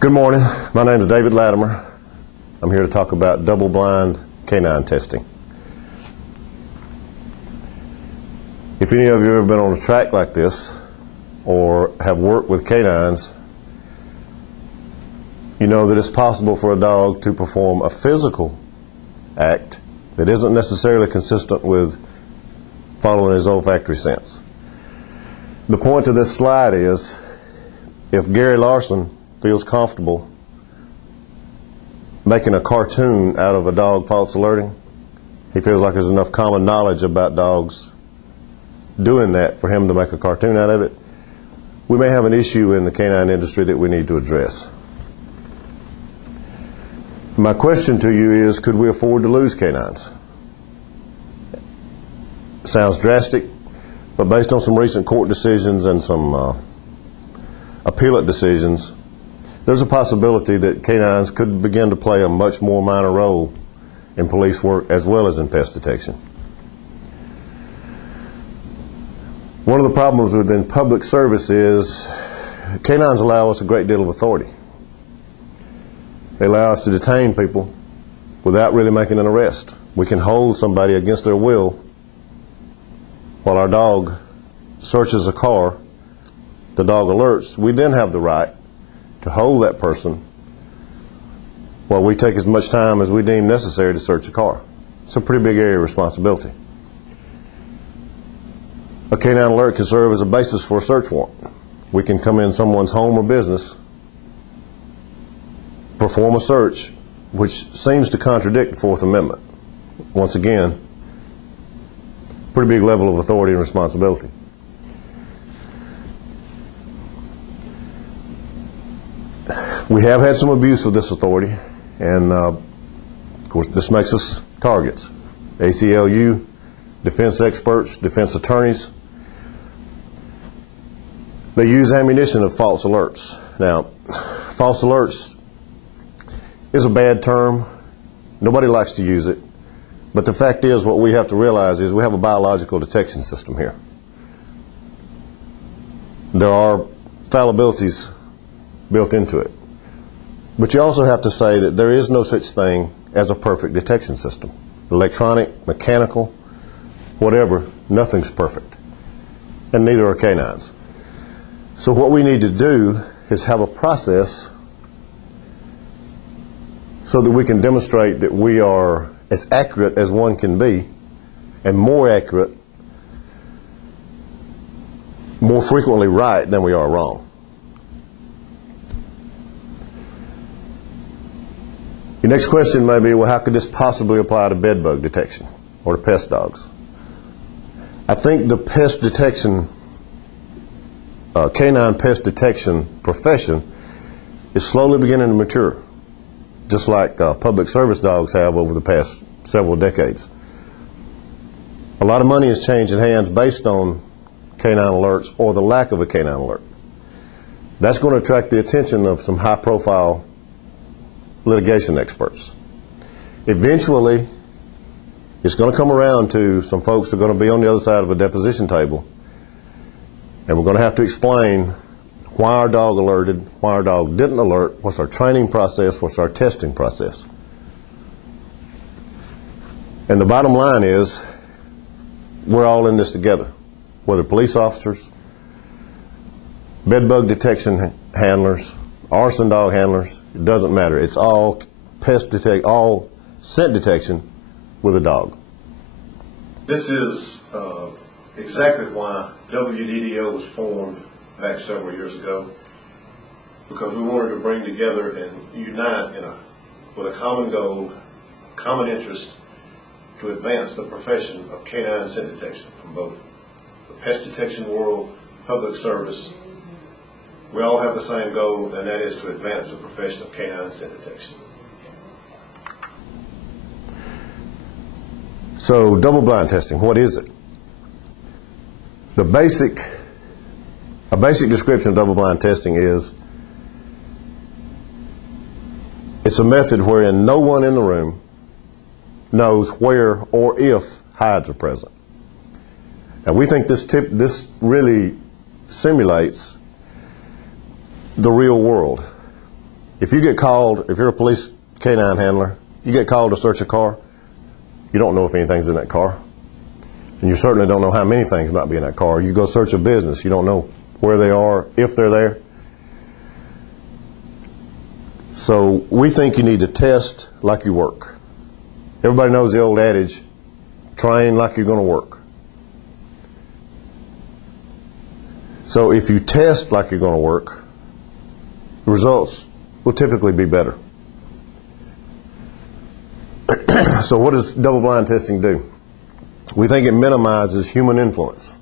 Good morning. My name is David Latimer. I'm here to talk about double-blind canine testing. If any of you have ever been on a track like this or have worked with canines, you know that it's possible for a dog to perform a physical act that isn't necessarily consistent with following his olfactory sense. The point of this slide is, if Gary Larson feels comfortable making a cartoon out of a dog false alerting, he feels like there's enough common knowledge about dogs doing that for him to make a cartoon out of it, we may have an issue in the canine industry that we need to address. My question to you is, could we afford to lose canines? Sounds drastic, but based on some recent court decisions and some appellate decisions, there's a possibility that canines could begin to play a much more minor role in police work as well as in pest detection. One of the problems within public service is canines allow us a great deal of authority. They allow us to detain people without really making an arrest. We can hold somebody against their will while our dog searches a car. The dog alerts. We then have the right to hold that person while we take as much time as we deem necessary to search a car. It's a pretty big area of responsibility. A canine alert can serve as a basis for a search warrant. We can come in someone's home or business, perform a search, which seems to contradict the Fourth Amendment. Once again, pretty big level of authority and responsibility. We have had some abuse of this authority, and of course this makes us targets. ACLU, defense experts, defense attorneys, they use ammunition of false alerts. Now, false alerts is a bad term. Nobody likes to use it. But the fact is, what we have to realize is we have a biological detection system here. There are fallibilities built into it. But you also have to say that there is no such thing as a perfect detection system. Electronic, mechanical, whatever, nothing's perfect. And neither are canines. So what we need to do is have a process so that we can demonstrate that we are as accurate as one can be, and more accurate, more frequently right than we are wrong. Your next question may be, well, how could this possibly apply to bed bug detection or to pest dogs? I think the pest detection, canine pest detection profession is slowly beginning to mature, just like public service dogs have over the past several decades. A lot of money is changing hands based on canine alerts or the lack of a canine alert. That's going to attract the attention of some high-profile litigation experts. Eventually, it's going to come around to some folks who are going to be on the other side of a deposition table, and we're going to have to explain why our dog alerted, why our dog didn't alert, what's our training process, what's our testing process. And the bottom line is, we're all in this together, whether police officers, bed bug detection handlers, arson dog handlers, it doesn't matter. It's all all scent detection with a dog. This is exactly why WDDO was formed back several years ago, because we wanted to bring together and unite with a common goal, common interest, to advance the profession of canine scent detection from both the pest detection world, public service. We all have the same goal, and that is to advance the profession of canine scent detection. So, double-blind testing, what is it? A basic description of double-blind testing is, it's a method wherein no one in the room knows where or if hides are present. And we think this really simulates the real world. If you get called, if you're a police canine handler, you get called to search a car, you don't know if anything's in that car. And you certainly don't know how many things might be in that car. You go search a business, you don't know where they are, if they're there. So we think you need to test like you work. Everybody knows the old adage, train like you're going to work. So if you test like you're going to work, the results will typically be better. So what does double-blind testing do? We think it minimizes human influence.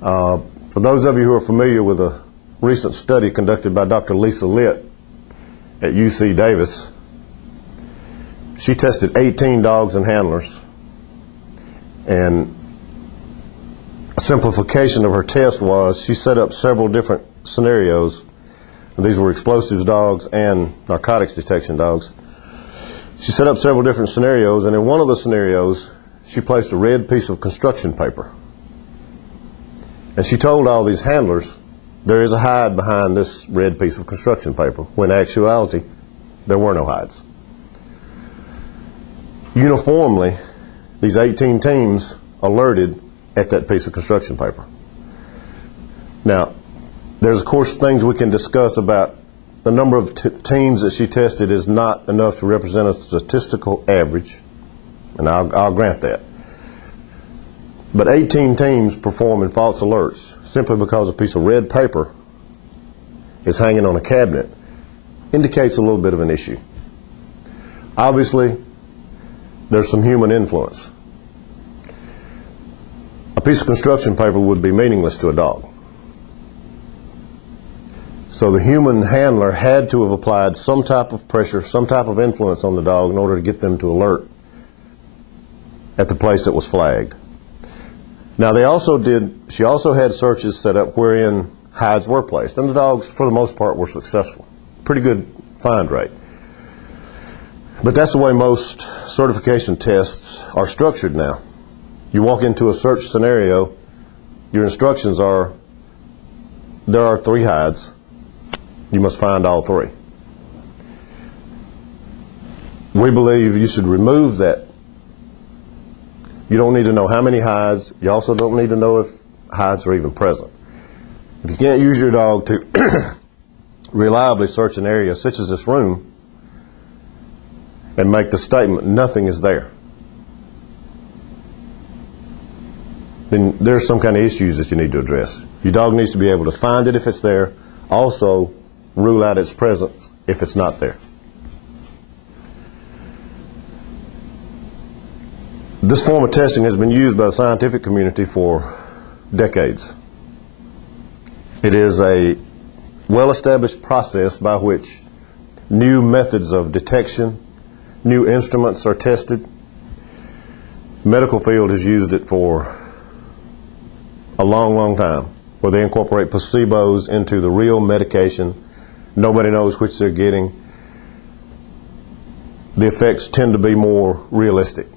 For those of you who are familiar with a recent study conducted by Dr. Lisa Litt at UC Davis, she tested 18 dogs and handlers, and a simplification of her test was she set up several different scenarios. These were explosives dogs and narcotics detection dogs. She set up several different scenarios, and in one of the scenarios she placed a red piece of construction paper, and she told all these handlers there is a hide behind this red piece of construction paper, when in actuality there were no hides. Uniformly, these 18 teams alerted at that piece of construction paper. Now, there's of course things we can discuss about the number of teams that she tested is not enough to represent a statistical average, and I'll grant that. But 18 teams performing false alerts simply because a piece of red paper is hanging on a cabinet indicates a little bit of an issue. Obviously, there's some human influence. A piece of construction paper would be meaningless to a dog. So the human handler had to have applied some type of pressure, some type of influence on the dog in order to get them to alert at the place that was flagged. Now she also had searches set up wherein hides were placed, and the dogs for the most part were successful. Pretty good find rate. But that's the way most certification tests are structured now. You walk into a search scenario, your instructions are, there are 3 hides, you must find all 3. We believe you should remove that. You don't need to know how many hides. You also don't need to know if hides are even present. If you can't use your dog to reliably search an area such as this room and make the statement, nothing is there, then there's some kind of issues that you need to address. Your dog needs to be able to find it if it's there, also rule out its presence if it's not there. This form of testing has been used by the scientific community for decades. It is a well-established process by which new methods of detection, new instruments are tested. The medical field has used it for a long, long time, where they incorporate placebos into the real medication. Nobody knows which they're getting. The effects tend to be more realistic.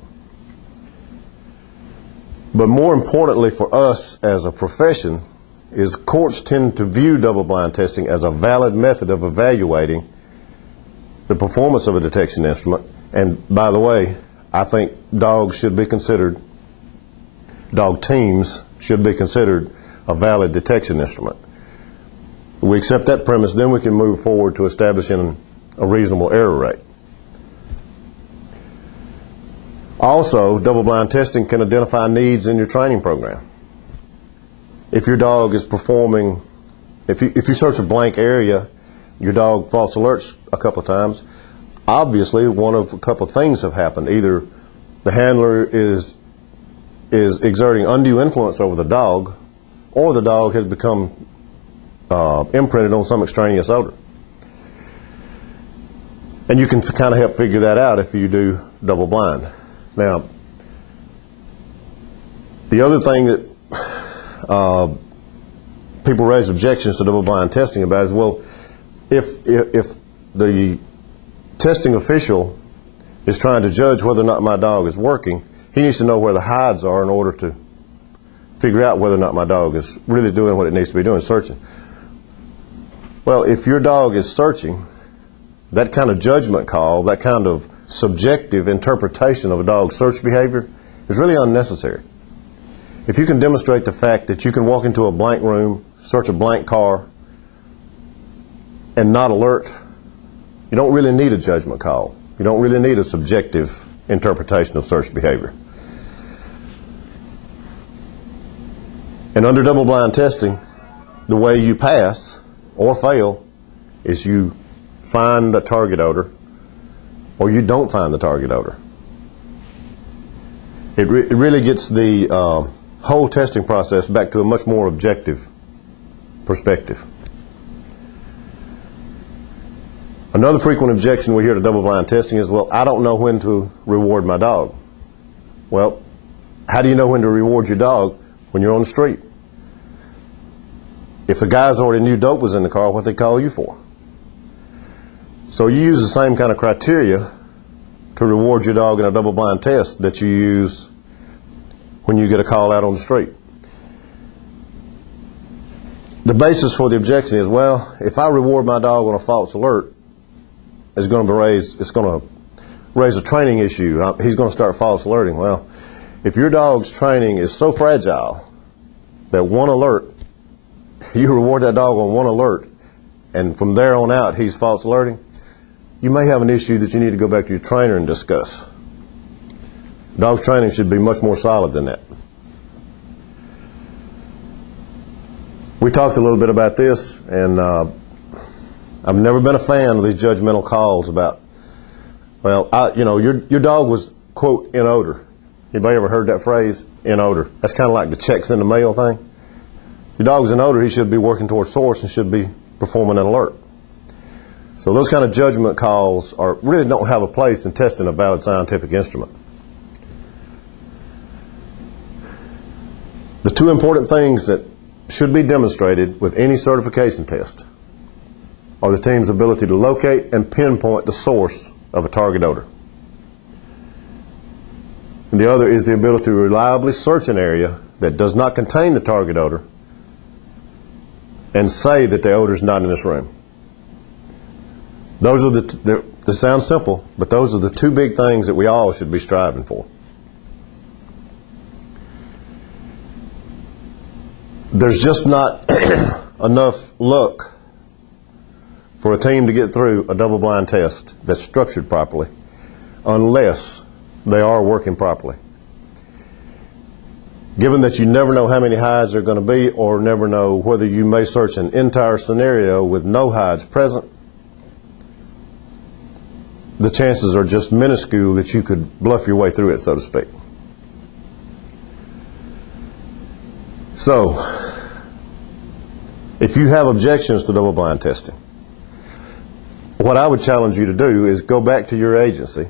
But more importantly for us as a profession is courts tend to view double-blind testing as a valid method of evaluating the performance of a detection instrument. And by the way, I think dogs should be considered, dog teams should be considered a valid detection instrument. If we accept that premise, then we can move forward to establishing a reasonable error rate. Also, double-blind testing can identify needs in your training program. If your dog is performing, if you search a blank area, your dog false alerts a couple of times, obviously one of a couple of things have happened. Either the handler is exerting undue influence over the dog, or the dog has become imprinted on some extraneous odor. And you can kind of help figure that out if you do double-blind. Now, the other thing that people raise objections to double-blind testing about is, well, if the testing official is trying to judge whether or not my dog is working, he needs to know where the hides are in order to figure out whether or not my dog is really doing what it needs to be doing, searching. Well, if your dog is searching, that kind of judgment call, that kind of subjective interpretation of a dog's search behavior is really unnecessary. If you can demonstrate the fact that you can walk into a blank room, search a blank car, and not alert, you don't really need a judgment call. You don't really need a subjective interpretation of search behavior. And under double-blind testing, the way you pass or fail is you find the target odor or you don't find the target odor. It really gets the whole testing process back to a much more objective perspective. Another frequent objection we hear to double-blind testing is, well, I don't know when to reward my dog. Well, how do you know when to reward your dog when you're on the street? If the guys already knew dope was in the car, what they call you for? So you use the same kind of criteria to reward your dog in a double-blind test that you use when you get a call out on the street. The basis for the objection is, well, if I reward my dog on a false alert, it's going to raise a training issue. He's going to start false alerting. Well, if your dog's training is so fragile that one alert, you reward that dog on one alert, and from there on out he's false alerting, you may have an issue that you need to go back to your trainer and discuss. Dog training should be much more solid than that. We talked a little bit about this, and I've never been a fan of these judgmental calls about, well, your dog was, quote, in odor. Anybody ever heard that phrase, in odor? That's kind of like the checks in the mail thing. Your dog's in odor, he should be working towards source and should be performing an alert. So those kind of judgment calls really don't have a place in testing a valid scientific instrument. The two important things that should be demonstrated with any certification test are the team's ability to locate and pinpoint the source of a target odor. And the other is the ability to reliably search an area that does not contain the target odor and say that the odor is not in this room. Those are they sound simple, but those are the two big things that we all should be striving for. There's just not enough luck for a team to get through a double-blind test that's structured properly unless they are working properly. Given that you never know how many hides there are going to be, or never know whether you may search an entire scenario with no hides present, the chances are just minuscule that you could bluff your way through it, so to speak. So, if you have objections to double-blind testing, what I would challenge you to do is go back to your agency,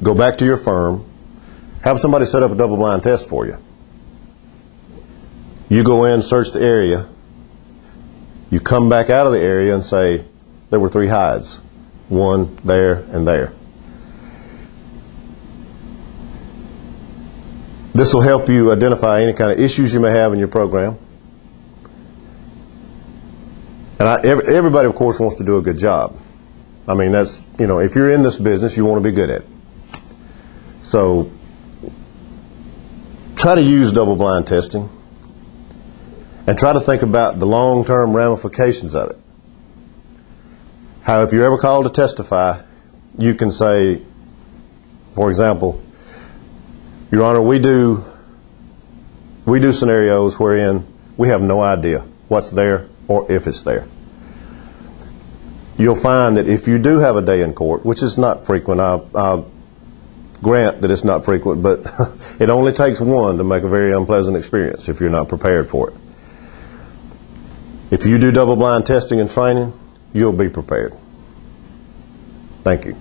go back to your firm, have somebody set up a double-blind test for you. You go in, search the area, you come back out of the area and say, there were 3 hides, 1 there and there. This will help you identify any kind of issues you may have in your program. And everybody, of course, wants to do a good job. I mean, that's, if you're in this business, you want to be good at it. So try to use double-blind testing and try to think about the long-term ramifications of it. How if you're ever called to testify, you can say, for example, Your Honor, we do scenarios wherein we have no idea what's there or if it's there. You'll find that if you do have a day in court, which is not frequent, I'll grant that it's not frequent, but it only takes one to make a very unpleasant experience if you're not prepared for it. If you do double-blind testing and training, you'll be prepared. Thank you.